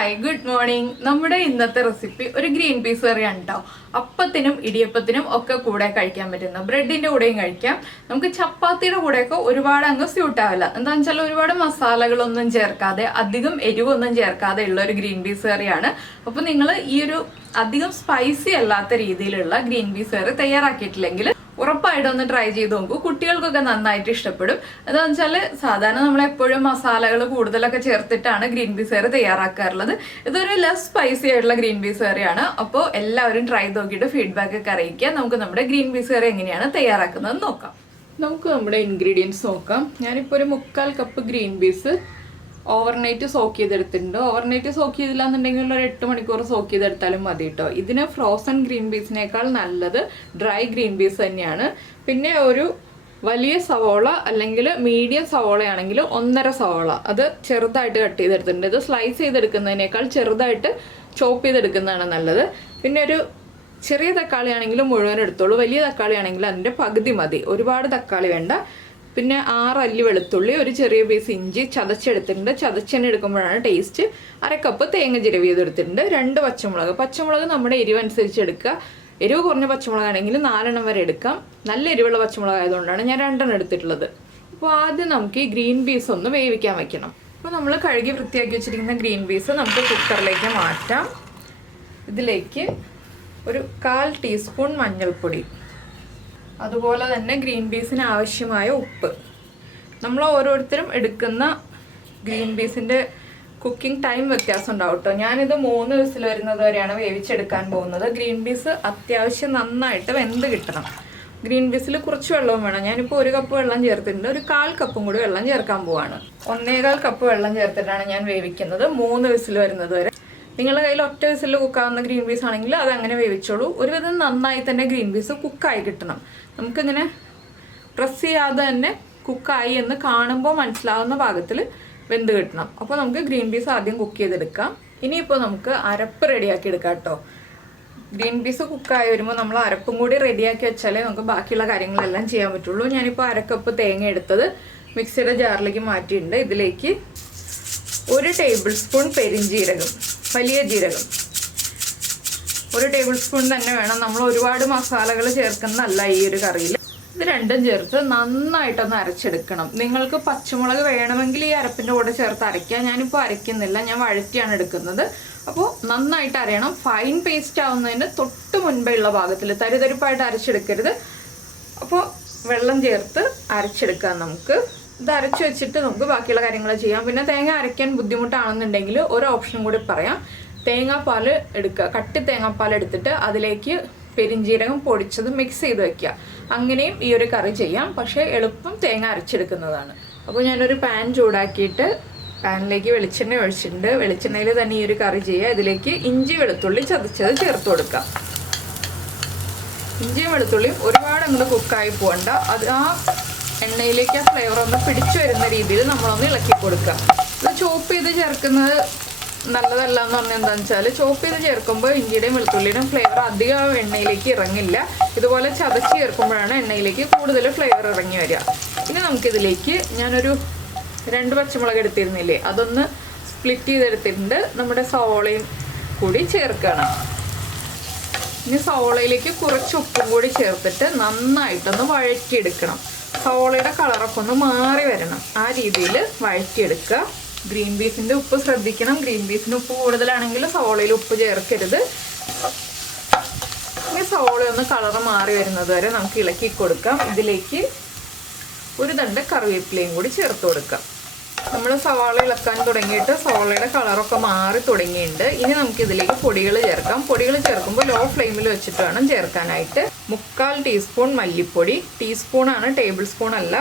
Hi good morning. നമ്മുടെ ഇന്നത്തെ recipe ഒരു ഗ്രീൻ പീസ് കറിയാണ് കേട്ടോ. അപ്പത്തിനും ഇടിയപ്പത്തിനും ഒക്കെ കൂടെ കഴിക്കാൻ പറ്റുന്ന, ബ്രെഡിന്റെ കൂടെയും കഴിക്കാം. നമുക്ക് ചപ്പാത്തിയുടെ കൂടെയൊക്കെ ഒരുപാട് അങ്ങ് സ്യൂട്ട് ആവില്ല. എന്താണെന്ന് വെച്ചാൽ ഒരുപാട് മസാലകളൊന്നും ചേർക്കാതെ അധികം എരിവൊന്നും ചേർക്കാതെ ഉള്ള ഒരു ഗ്രീൻ പീസ് കറിയാണ്. അപ്പൊ നിങ്ങൾ ഈ ഒരു അധികം സ്പൈസി അല്ലാത്ത രീതിയിലുള്ള ഗ്രീൻ പീസ് കറി തയ്യാറാക്കിയിട്ടില്ലെങ്കിൽ ഉറപ്പായിട്ടും ഒന്ന് ട്രൈ ചെയ്ത് നോക്കൂ. കുട്ടികൾക്കൊക്കെ നന്നായിട്ട് ഇഷ്ടപ്പെടും. എന്താണെന്ന് വെച്ചാൽ സാധാരണ നമ്മളെപ്പോഴും മസാലകൾ കൂടുതലൊക്കെ ചേർത്തിട്ടാണ് ഗ്രീൻ പീസ് കറി തയ്യാറാക്കാറുള്ളത്. ഇതൊരു ലെസ് സ്പൈസി ആയിട്ടുള്ള ഗ്രീൻ പീസ് കറിയാണ്. അപ്പോൾ എല്ലാവരും ട്രൈ നോക്കിയിട്ട് ഫീഡ്ബാക്ക് ഒക്കെ അറിയിക്കുക. നമുക്ക് നമ്മുടെ ഗ്രീൻ പീസ് കറി എങ്ങനെയാണ് തയ്യാറാക്കുന്നത് നോക്കാം. നമുക്ക് നമ്മുടെ ഇൻഗ്രീഡിയൻസ് നോക്കാം. ഞാനിപ്പോൾ ഒരു 1/4 cup green peas overnight soak ചെയ്തെടുത്തിട്ടുണ്ട്. ഓവർനൈറ്റ് സോക്ക് ചെയ്തില്ല എന്നുണ്ടെങ്കിൽ ഒരു 8 മണിക്കൂർ സോക്ക് ചെയ്തെടുത്താലും മതി കേട്ടോ. ഇതിന് ഫ്രോസൺ ഗ്രീൻ പീസിനേക്കാൾ നല്ലത് ഡ്രൈ ഗ്രീൻ പീസ് തന്നെയാണ്. പിന്നെ ഒരു വലിയ സവോള അല്ലെങ്കിൽ മീഡിയം സവോളയാണെങ്കിൽ 1.5 സവോള അത് ചെറുതായിട്ട് കട്ട് ചെയ്തെടുത്തിട്ടുണ്ട്. ഇത് സ്ലൈസ് ചെയ്തെടുക്കുന്നതിനേക്കാൾ ചെറുതായിട്ട് ചോപ്പ് ചെയ്തെടുക്കുന്നതാണ് നല്ലത്. പിന്നെ ഒരു ചെറിയ തക്കാളി ആണെങ്കിലും മുഴുവൻ എടുത്തോളൂ. വലിയ തക്കാളി ആണെങ്കിൽ അതിൻ്റെ പകുതി മതി, ഒരുപാട് തക്കാളി വേണ്ട. പിന്നെ 6 അല്ലി വെളുത്തുള്ളി, ഒരു ചെറിയ പീസ് ഇഞ്ചി ചതച്ചെടുത്തിട്ടുണ്ട്. ചതച്ചെണ്ണ എടുക്കുമ്പോഴാണ് ടേസ്റ്റ്. 1/2 കപ്പ് തേങ്ങ ചിരവി ചെയ്തെടുത്തിട്ടുണ്ട്. 2 പച്ചമുളക്. പച്ചമുളക് നമ്മുടെ എരിവനുസരിച്ച് എടുക്കുക. എരിവ് കുറഞ്ഞ പച്ചമുളകാണെങ്കിൽ 4 വരെ എടുക്കാം. നല്ല എരിവുള്ള പച്ചമുളക് ആയതുകൊണ്ടാണ് ഞാൻ 2 എടുത്തിട്ടുള്ളത്. അപ്പോൾ ആദ്യം നമുക്ക് ഈ ഗ്രീൻ പീസ് ഒന്ന് വേവിക്കാൻ വെക്കണം. അപ്പോൾ നമ്മൾ കഴുകി വൃത്തിയാക്കി വെച്ചിരിക്കുന്ന ഗ്രീൻ പീസ് നമുക്ക് കുക്കറിലേക്ക് മാറ്റാം. ഇതിലേക്ക് ഒരു 1/4 ടീസ്പൂൺ മഞ്ഞൾപ്പൊടി, അതുപോലെ തന്നെ ഗ്രീൻ പീസിന് ആവശ്യമായ ഉപ്പ്. നമ്മൾ ഓരോരുത്തരും എടുക്കുന്ന ഗ്രീൻ പീസിൻ്റെ കുക്കിംഗ് ടൈം വ്യത്യാസം ഉണ്ടാവും കേട്ടോ. ഞാനിത് 3 വിസിൽ വരുന്നത് വരെയാണ് വേവിച്ചെടുക്കാൻ പോകുന്നത്. ഗ്രീൻ പീസ് അത്യാവശ്യം നന്നായിട്ട് വെന്ത് കിട്ടണം. ഗ്രീൻ പീസിൽ കുറച്ച് വെള്ളവും വേണം. ഞാനിപ്പോൾ 1 കപ്പ് വെള്ളം ചേർത്തിട്ടുണ്ട്. ഒരു 1/4 കപ്പും കൂടി വെള്ളം ചേർക്കാൻ പോവാണ്. 1.25 കപ്പ് വെള്ളം ചേർത്തിട്ടാണ് ഞാൻ വേവിക്കുന്നത് 3 വിസിൽ വരുന്നത് വരെ. നിങ്ങളുടെ കയ്യിൽ ഒറ്റ വിസിൽ കുക്കാവുന്ന ഗ്രീൻ പീസ് ആണെങ്കിൽ അത് അങ്ങനെ വേവിച്ചോളൂ. ഒരുവിധം നന്നായി തന്നെ ഗ്രീൻ പീസ് കുക്കായി കിട്ടണം. നമുക്കിങ്ങനെ പ്രസ് ചെയ്യാതെ തന്നെ കുക്കായി എന്ന് കാണുമ്പോൾ മനസ്സിലാവുന്ന പാകത്തിൽ വെന്ത് കിട്ടണം. അപ്പോൾ നമുക്ക് ഗ്രീൻ പീസ് ആദ്യം കുക്ക് ചെയ്തെടുക്കാം. ഇനിയിപ്പോൾ നമുക്ക് അരപ്പ് റെഡിയാക്കി എടുക്കാം കേട്ടോ. ഗ്രീൻ പീസ് കുക്കായി വരുമ്പോൾ നമ്മൾ അരപ്പും കൂടി റെഡിയാക്കി വെച്ചാലേ നമുക്ക് ബാക്കിയുള്ള കാര്യങ്ങളെല്ലാം ചെയ്യാൻ പറ്റുള്ളൂ. ഞാനിപ്പോൾ 1/2 കപ്പ് തേങ്ങ എടുത്തത് മിക്സിയുടെ ജാറിലേക്ക് മാറ്റിയിട്ടുണ്ട്. ഇതിലേക്ക് 1 ടേബിൾ സ്പൂൺ പെരിഞ്ജീരകം, വലിയ ജീരകം 1 ടേബിൾ സ്പൂൺ തന്നെ വേണം. നമ്മൾ ഒരുപാട് മസാലകൾ ചേർക്കുന്നതല്ല ഈ ഒരു കറിയിൽ. ഇത് രണ്ടും ചേർത്ത് നന്നായിട്ടൊന്ന് അരച്ചെടുക്കണം. നിങ്ങൾക്ക് പച്ചമുളക് വേണമെങ്കിൽ ഈ അരപ്പിൻ്റെ കൂടെ ചേർത്ത് അരയ്ക്കാം. ഞാനിപ്പോൾ അരയ്ക്കുന്നില്ല, ഞാൻ വഴറ്റിയാണ് എടുക്കുന്നത്. അപ്പോൾ നന്നായിട്ട് അരയണം. ഫൈൻ പേസ്റ്റ് ആവുന്നതിന് തൊട്ട് മുൻപേ ഉള്ള ഭാഗത്തിൽ തരിതരിപ്പായിട്ട് അരച്ചെടുക്കരുത്. അപ്പോൾ വെള്ളം ചേർത്ത് അരച്ചെടുക്കാം. നമുക്ക് ഇത് അരച്ച് വെച്ചിട്ട് നമുക്ക് ബാക്കിയുള്ള കാര്യങ്ങൾ ചെയ്യാം. പിന്നെ തേങ്ങ അരയ്ക്കാൻ ബുദ്ധിമുട്ടാണെന്നുണ്ടെങ്കിൽ ഒരു ഓപ്ഷനും കൂടി പറയാം. തേങ്ങാപ്പാൽ എടുക്കുക. കട്ടി തേങ്ങാപ്പാൽ എടുത്തിട്ട് അതിലേക്ക് പെരിഞ്ജീരകം പൊടിച്ചത് മിക്സ് ചെയ്ത് വെക്കുക. അങ്ങനെയും ഈ ഒരു കറി ചെയ്യാം. പക്ഷേ എളുപ്പം തേങ്ങ അരച്ചെടുക്കുന്നതാണ്. അപ്പോൾ ഞാനൊരു പാൻ ചൂടാക്കിയിട്ട് പാനിലേക്ക് വെളിച്ചെണ്ണ ഒഴിച്ചിട്ടുണ്ട്. വെളിച്ചെണ്ണയിൽ തന്നെ ഈ ഒരു കറി ചെയ്യുക. ഇതിലേക്ക് ഇഞ്ചി വെളുത്തുള്ളി ചതച്ചത് ചേർത്ത് കൊടുക്കാം. ഇഞ്ചിയും വെളുത്തുള്ളിയും ഒരുപാട് അങ്ങോട്ട് കുക്കായി പോകണ്ട. അത് ആ എണ്ണയിലേക്ക് ആ ഫ്ലേവർ ഒന്ന് പിടിച്ചു വരുന്ന രീതിയിൽ നമ്മളൊന്ന് ഇളക്കി കൊടുക്കുക. ഇത് ചോപ്പ് ചെയ്ത് ചേർക്കുന്നത് നല്ലതല്ല എന്ന് പറഞ്ഞാൽ എന്താണെന്ന് വെച്ചാൽ, ചോപ്പ് ചെയ്ത് ചേർക്കുമ്പോൾ ഇഞ്ചിയുടെയും വെളുത്തുള്ളിയുടെയും ഫ്ലേവർ അധികം എണ്ണയിലേക്ക് ഇറങ്ങില്ല. ഇതുപോലെ ചതച്ച് ചേർക്കുമ്പോഴാണ് എണ്ണയിലേക്ക് കൂടുതൽ ഫ്ലേവർ ഇറങ്ങി വരിക. ഇനി നമുക്കിതിലേക്ക് ഞാനൊരു 2 പച്ചമുളക് എടുത്തിരുന്നില്ലേ, അതൊന്ന് സ്പ്ലിറ്റ് ചെയ്തെടുത്തിട്ടുണ്ട്. നമ്മുടെ സവോളയും കൂടി ചേർക്കണം. ഇനി സവോളയിലേക്ക് കുറച്ച് ഉപ്പും കൂടി ചേർത്തിട്ട് നന്നായിട്ടൊന്ന് വഴറ്റിയെടുക്കണം. സവോളയുടെ കളറൊക്കെ ഒന്ന് മാറി വരണം. ആ രീതിയിൽ വഴറ്റിയെടുക്കുക. ഗ്രീൻ പീസിൻ്റെ ഉപ്പ് ശ്രദ്ധിക്കണം. ഗ്രീൻ പീസിന് ഉപ്പ് കൂടുതലാണെങ്കിൽ സവോളയിൽ ഉപ്പ് ചേർക്കരുത്. ഇനി സവോള ഒന്ന് കളറ് മാറി വരുന്നത് വരെ നമുക്ക് ഇളക്കി കൊടുക്കാം. ഇതിലേക്ക് 1 തണ്ട് കറിവേപ്പിലയും കൂടി ചേർത്ത് കൊടുക്കാം. നമ്മൾ സവാള ഇളക്കാൻ തുടങ്ങിയിട്ട് സവാളയുടെ കളറൊക്കെ മാറി തുടങ്ങിയിട്ടുണ്ട്. ഇനി നമുക്ക് ഇതിലേക്ക് പൊടികൾ ചേർക്കാം. പൊടികൾ ചേർക്കുമ്പോൾ ലോ ഫ്ലെയിമിൽ വെച്ചിട്ട് വേണം ചേർക്കാനായിട്ട്. 1/4 ടീസ്പൂൺ മല്ലിപ്പൊടി, ടീസ്പൂണാണ്, ടേബിൾ സ്പൂൺ അല്ല.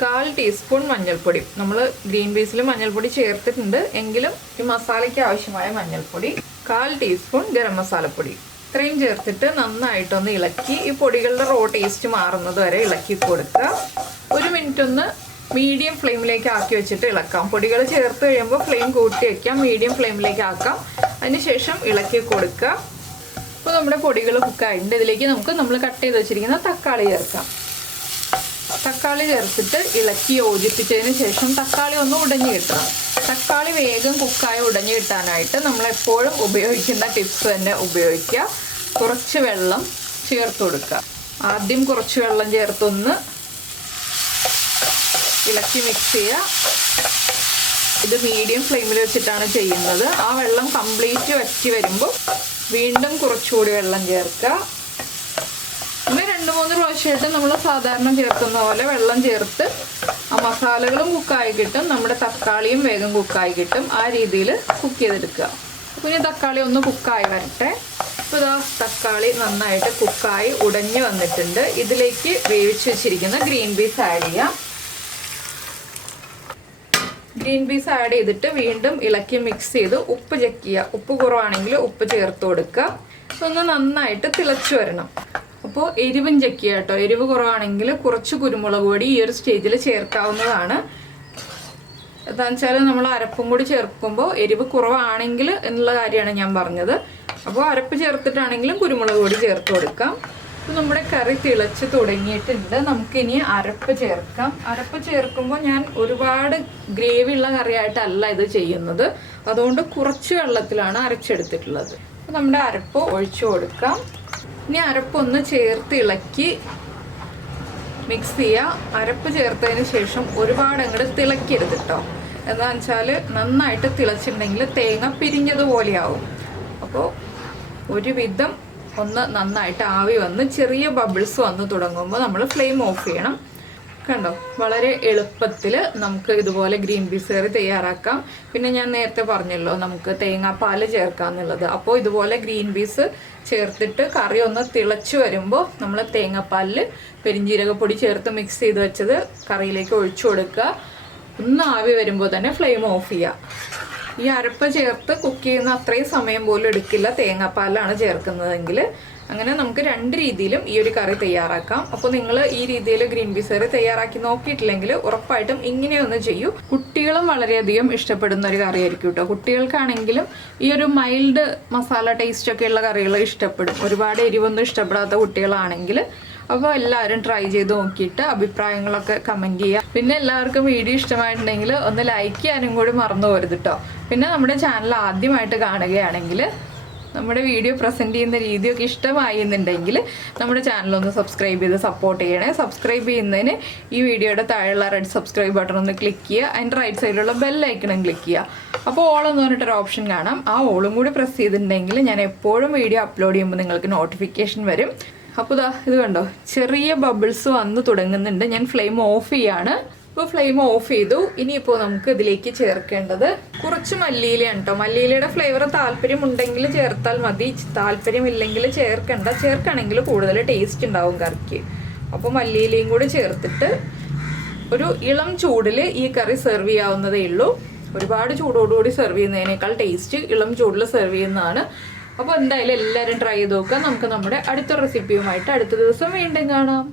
1/4 ടീസ്പൂൺ മഞ്ഞൾപ്പൊടി. നമ്മൾ ഗ്രീൻ പീസിൽ മഞ്ഞൾപ്പൊടി ചേർത്തിട്ടുണ്ട്, എങ്കിലും ഈ മസാലയ്ക്ക് ആവശ്യമായ മഞ്ഞൾപ്പൊടി. 1/4 ടീസ്പൂൺ ഗരം മസാലപ്പൊടി. ഇത്രയും ചേർത്തിട്ട് നന്നായിട്ടൊന്ന് ഇളക്കി ഈ പൊടികളുടെ റോ ടേസ്റ്റ് മാറുന്നത് വരെ ഇളക്കി കൊടുക്കുക. 1 മിനിറ്റ് ഒന്ന് മീഡിയം ഫ്ലെയിമിലേക്ക് ആക്കി വെച്ചിട്ട് ഇളക്കാം. പൊടികൾ ചേർത്ത് കഴിയുമ്പോൾ ഫ്ലെയിം കൂട്ടി വയ്ക്കാം, മീഡിയം ഫ്ലെയിമിലേക്ക് ആക്കാം. അതിനുശേഷം ഇളക്കി കൊടുക്കുക. അപ്പോൾ നമ്മുടെ പൊടികൾ കുക്കായിട്ടുണ്ട്. ഇതിലേക്ക് നമുക്ക് നമ്മൾ കട്ട് ചെയ്ത് വെച്ചിരിക്കുന്ന തക്കാളി ചേർക്കാം. തക്കാളി ചേർത്തിട്ട് ഇളക്കി യോജിപ്പിച്ചതിന് ശേഷം തക്കാളി ഒന്ന് ഉടഞ്ഞു കിട്ടണം. തക്കാളി വേഗം കുക്കായി ഉടഞ്ഞു കിട്ടാനായിട്ട് നമ്മളെപ്പോഴും ഉപയോഗിക്കുന്ന ടിപ്സ് തന്നെ ഉപയോഗിക്കുക. കുറച്ച് വെള്ളം ചേർത്ത് കൊടുക്കുക. ആദ്യം കുറച്ച് വെള്ളം ചേർത്തൊന്ന് ഇളക്കി മിക്സ് ചെയ്യുക. ഇത് മീഡിയം ഫ്ലെയിമിൽ വെച്ചിട്ടാണ് ചെയ്യുന്നത്. ആ വെള്ളം കംപ്ലീറ്റ് വറ്റി വരുമ്പോൾ വീണ്ടും കുറച്ചുകൂടി വെള്ളം ചേർക്കുക. പിന്നെ 2-3 പ്രാവശ്യമായിട്ട് നമ്മൾ സാധാരണ ചേർക്കുന്ന പോലെ വെള്ളം ചേർത്ത് ആ മസാലകളും കുക്കായി കിട്ടും, നമ്മുടെ തക്കാളിയും വേഗം കുക്കായി കിട്ടും. ആ രീതിയിൽ കുക്ക് ചെയ്തെടുക്കുക. പിന്നെ തക്കാളി ഒന്ന് കുക്കായി വരട്ടെ. അപ്പോൾ ഇതാ തക്കാളി നന്നായിട്ട് കുക്കായി ഉടഞ്ഞു വന്നിട്ടുണ്ട്. ഇതിലേക്ക് വേവിച്ച് വെച്ചിരിക്കുന്ന ഗ്രീൻ പീസ് ആഡ് ചെയ്യാം. ഗ്രീൻ പീസ് ആഡ് ചെയ്തിട്ട് വീണ്ടും ഇളക്കി മിക്സ് ചെയ്ത് ഉപ്പ് ചെക്ക് ചെയ്യുക. ഉപ്പ് കുറവാണെങ്കിൽ ഉപ്പ് ചേർത്ത് കൊടുക്കുക. ഒന്ന് നന്നായിട്ട് തിളച്ചു വരണം. അപ്പോൾ എരിവും ചെക്ക് ചെയ്യുക കേട്ടോ. എരിവ് കുറവാണെങ്കിൽ കുറച്ച് കുരുമുളക് പൊടി ഈ ഒരു സ്റ്റേജിൽ ചേർക്കാവുന്നതാണ്. എന്താണെന്ന് വെച്ചാൽ നമ്മൾ അരപ്പും കൂടി ചേർക്കുമ്പോൾ എരിവ് കുറവാണെങ്കിൽ എന്നുള്ള കാര്യമാണ് ഞാൻ പറഞ്ഞത്. അപ്പോൾ അരപ്പ് ചേർത്തിട്ടാണെങ്കിലും കുരുമുളക് പൊടി ചേർത്ത് കൊടുക്കാം. അപ്പോൾ നമ്മുടെ കറി തിളച്ച് തുടങ്ങിയിട്ടുണ്ട്. നമുക്കിനി അരപ്പ് ചേർക്കാം. അരപ്പ് ചേർക്കുമ്പോൾ ഞാൻ ഒരുപാട് ഗ്രേവി ഉള്ള കറിയായിട്ടല്ല ഇത് ചെയ്യുന്നത്. അതുകൊണ്ട് കുറച്ച് വെള്ളത്തിലാണ് അരച്ചെടുത്തിട്ടുള്ളത്. അപ്പോൾ നമ്മുടെ അരപ്പ് ഒഴിച്ചു കൊടുക്കാം. ഇനി അരപ്പൊന്ന് ചേർത്ത് ഇളക്കി മിക്സ് ചെയ്യുക. അരപ്പ് ചേർത്തതിന് ശേഷം ഒരുപാട് അങ്ങോട്ട് തിളക്കരുത് കേട്ടോ. എന്താണെന്ന് വെച്ചാൽ നന്നായിട്ട് തിളച്ചിട്ടുണ്ടെങ്കിൽ തേങ്ങ പിരിഞ്ഞതുപോലെയാവും. അപ്പോൾ ഒരുവിധം ഒന്ന് നന്നായിട്ട് ആവി വന്ന് ചെറിയ ബബിൾസ് വന്ന് തുടങ്ങുമ്പോൾ നമ്മൾ ഫ്ലെയിം ഓഫ് ചെയ്യണം. കണ്ടോ, വളരെ എളുപ്പത്തിൽ നമുക്ക് ഇതുപോലെ ഗ്രീൻ പീസ് കറി തയ്യാറാക്കാം. പിന്നെ ഞാൻ നേരത്തെ പറഞ്ഞല്ലോ നമുക്ക് തേങ്ങാപ്പാൽ ചേർക്കാം എന്നുള്ളത്. അപ്പോൾ ഇതുപോലെ ഗ്രീൻ പീസ് ചേർത്തിട്ട് കറി ഒന്ന് തിളച്ച് വരുമ്പോൾ നമ്മൾ തേങ്ങാപ്പാലിൽ പെരിഞ്ജീരകപ്പൊടി ചേർത്ത് മിക്സ് ചെയ്ത് വെച്ചത് കറിയിലേക്ക് ഒഴിച്ചു കൊടുക്കുക. ഒന്ന് ആവി വരുമ്പോൾ തന്നെ ഫ്ലെയിം ഓഫ് ചെയ്യുക. ഈ അരപ്പ് ചേർത്ത് കുക്ക് ചെയ്യുന്ന അത്രയും സമയം പോലും എടുക്കില്ല തേങ്ങാപ്പാലാണ് ചേർക്കുന്നതെങ്കിൽ. അങ്ങനെ നമുക്ക് 2 രീതിയിലും ഈ ഒരു കറി തയ്യാറാക്കാം. അപ്പോൾ നിങ്ങൾ ഈ രീതിയിൽ ഗ്രീൻ പീസ് കറി തയ്യാറാക്കി നോക്കിയിട്ടില്ലെങ്കിൽ ഉറപ്പായിട്ടും ഇങ്ങനെയൊന്ന് ചെയ്യൂ. കുട്ടികളും വളരെയധികം ഇഷ്ടപ്പെടുന്ന ഒരു കറിയായിരിക്കും കേട്ടോ. കുട്ടികൾക്കാണെങ്കിലും ഈ ഒരു മൈൽഡ് മസാല ടേസ്റ്റ് ഒക്കെ ഉള്ള കറികൾ ഇഷ്ടപ്പെടും. ഒരുപാട് എരിവൊന്നും ഇഷ്ടപ്പെടാത്ത കുട്ടികളാണെങ്കിൽ അപ്പോൾ എല്ലാവരും ട്രൈ ചെയ്ത് നോക്കിയിട്ട് അഭിപ്രായങ്ങളൊക്കെ കമൻറ്റ് ചെയ്യുക. പിന്നെ എല്ലാവർക്കും വീഡിയോ ഇഷ്ടമായിട്ടുണ്ടെങ്കിൽ ഒന്ന് ലൈക്ക് ചെയ്യാനും കൂടി മറന്നു പോകരുത് കേട്ടോ. പിന്നെ നമ്മുടെ ചാനൽ ആദ്യമായിട്ട് കാണുകയാണെങ്കിൽ നമ്മുടെ വീഡിയോ പ്രസൻറ്റ് ചെയ്യുന്ന രീതിയൊക്കെ ഇഷ്ടമായി എന്നുണ്ടെങ്കിൽ നമ്മുടെ ചാനലൊന്ന് സബ്സ്ക്രൈബ് ചെയ്ത് സപ്പോർട്ട് ചെയ്യണേ. സബ്സ്ക്രൈബ് ചെയ്യുന്നതിന് ഈ വീഡിയോയുടെ താഴെയുള്ള റെഡ് സബ്സ്ക്രൈബ് ബട്ടൺ ഒന്ന് ക്ലിക്ക് ചെയ്യുക. അതിൻ്റെ റൈറ്റ് സൈഡിലുള്ള ബെൽ ഐക്കണും ക്ലിക്ക് ചെയ്യുക. അപ്പോൾ ഓൾ എന്ന് പറഞ്ഞിട്ടൊരു ഓപ്ഷൻ കാണാം. ആ ഓളും കൂടി പ്രസ് ചെയ്തിട്ടുണ്ടെങ്കിൽ ഞാൻ എപ്പോഴും വീഡിയോ അപ്ലോഡ് ചെയ്യുമ്പോൾ നിങ്ങൾക്ക് നോട്ടിഫിക്കേഷൻ വരും. അപ്പോൾ ഇതാ ഇത് കണ്ടോ, ചെറിയ ബബിൾസ് വന്ന് തുടങ്ങുന്നുണ്ട്. ഞാൻ ഫ്ലെയിം ഓഫ് ചെയ്യാണ്. ഇപ്പോൾ ഫ്ലെയിം ഓഫ് ചെയ്തു. ഇനിയിപ്പോൾ നമുക്ക് ഇതിലേക്ക് ചേർക്കേണ്ടത് കുറച്ച് മല്ലിയിലയാണ് കേട്ടോ. മല്ലിയിലയുടെ ഫ്ലേവർ താല്പര്യമുണ്ടെങ്കിൽ ചേർത്താൽ മതി, താല്പര്യമില്ലെങ്കിൽ ചേർക്കണ്ട. ചേർക്കുകയാണെങ്കിൽ കൂടുതൽ ടേസ്റ്റ് ഉണ്ടാവും കറിക്ക്. അപ്പോൾ മല്ലിയിലയും കൂടി ചേർത്തിട്ട് ഒരു ഇളം ചൂടിൽ ഈ കറി സെർവ് ചെയ്യാവുന്നതേ ഉള്ളൂ. ഒരുപാട് ചൂടോടുകൂടി സെർവ് ചെയ്യുന്നതിനേക്കാൾ ടേസ്റ്റ് ഇളം ചൂടിൽ സെർവ് ചെയ്യുന്നതാണ്. അപ്പോൾ എന്തായാലും എല്ലാവരും ട്രൈ ചെയ്ത് നോക്കുക. നമുക്ക് നമ്മുടെ അടുത്ത റെസിപ്പിയുമായിട്ട് അടുത്ത ദിവസം വീണ്ടും കാണാം.